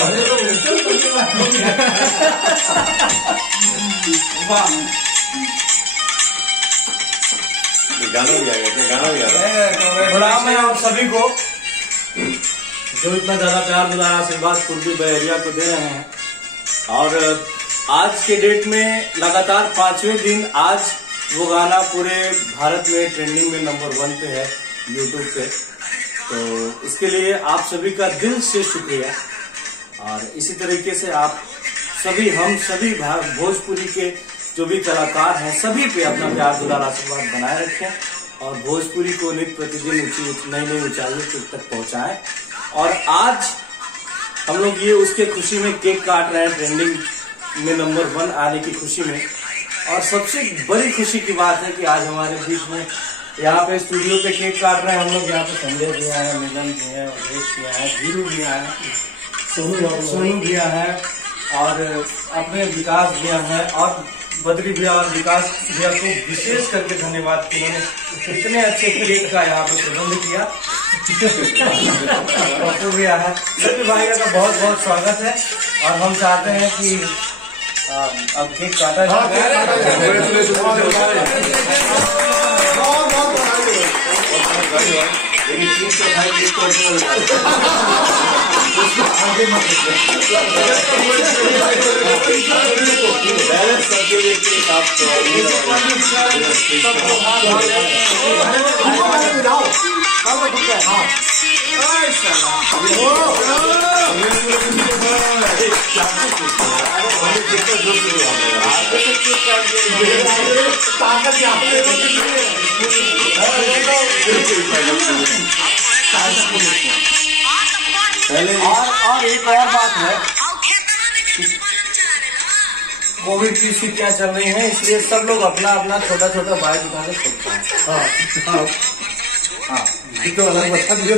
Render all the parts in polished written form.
गाना भी आ गया, गाना भी आ गया। बड़ा मैं आप सभी को जो इतना ज्यादा प्यार दुलार आशीर्वाद पूर्वी बहरिया को दे रहे हैं। और आज के डेट में लगातार 5वें दिन आज वो गाना पूरे भारत में ट्रेंडिंग में नंबर 1 पे है यूट्यूब पे। तो इसके लिए आप सभी का दिल से शुक्रिया। और इसी तरीके से आप सभी, हम सभी भोजपुरी के जो भी कलाकार हैं सभी पे अपना प्यार दुलार आशीर्वाद बनाए रखें और भोजपुरी को नित्य प्रतिदिन नई नई ऊंचाइयों तक पहुंचाएं। और आज हम लोग ये उसके खुशी में केक काट रहे हैं, ट्रेंडिंग में नंबर 1 आने की खुशी में। और सबसे बड़ी खुशी की बात है कि आज हमारे बीच में यहाँ पे स्टूडियो पे केक काट रहे हैं हम लोग। यहाँ पे संजय भी आए हैं, मिलन भी है, उदेश भी आए, धीरू भी आए, सोनू भी है और अपने विकास भी है और बद्री भैया और विकास भैया को विशेष करके धन्यवाद कि उन्होंने इतने अच्छे केक का यहाँ पे प्रबंध किया। पप्पू भैया है, सभी भाइयों का बहुत बहुत स्वागत है। और हम चाहते हैं कि अब केक काटा और एक और बात है, कोविड की स्थितियां चल रही हैं, इसलिए सब लोग अपना अपना छोटा छोटा बाइक उठा के छोड़ते हैं। हाँ, तो अलग बता दिया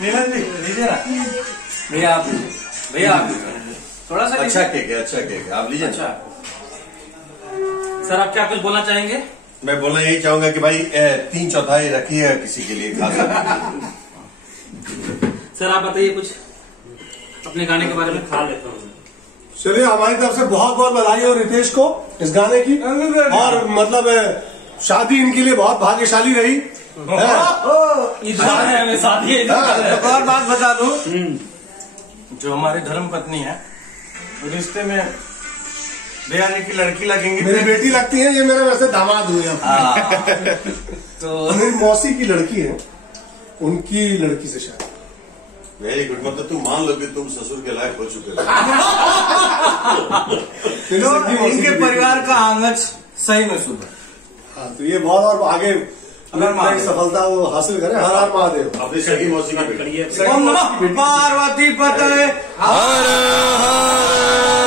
नीलन जी लीजिए ना। भैया आप थोड़ा सा अच्छा केक है, अच्छा केक है, आप लीजिए। अच्छा सर, आप क्या कुछ बोलना चाहेंगे? मैं बोलना यही चाहूंगा कि भाई 3/4 रखिए किसी के लिए खास। सर आप बताइए कुछ अपने गाने के बारे में। खा लेता हूँ। चलिए, हमारी तरफ से बहुत बहुत बधाई हो रितेश को इस गाने की। और मतलब शादी इनके लिए बहुत भाग्यशाली रही। शादी एक और बात बता दूं, जो हमारी धर्म पत्नी है रिश्ते में भैया जी की लड़की लगेंगी, मेरी बेटी लगती है, ये मेरे वैसे दामाद हुए। तो मेरी मौसी की लड़की है, उनकी लड़की से शादी। Very good. मतलब तुम मान लो कि तुम ससुर के लायक हो चुके हो। तो इनके परिवार का आंगन सही में सुधर। हाँ, तो ये बहुत और आगे अगर सफलता वो हासिल करें। हर हर महादेव। अपनी सगी मौसी की बेटी। पार्वती पते हर हर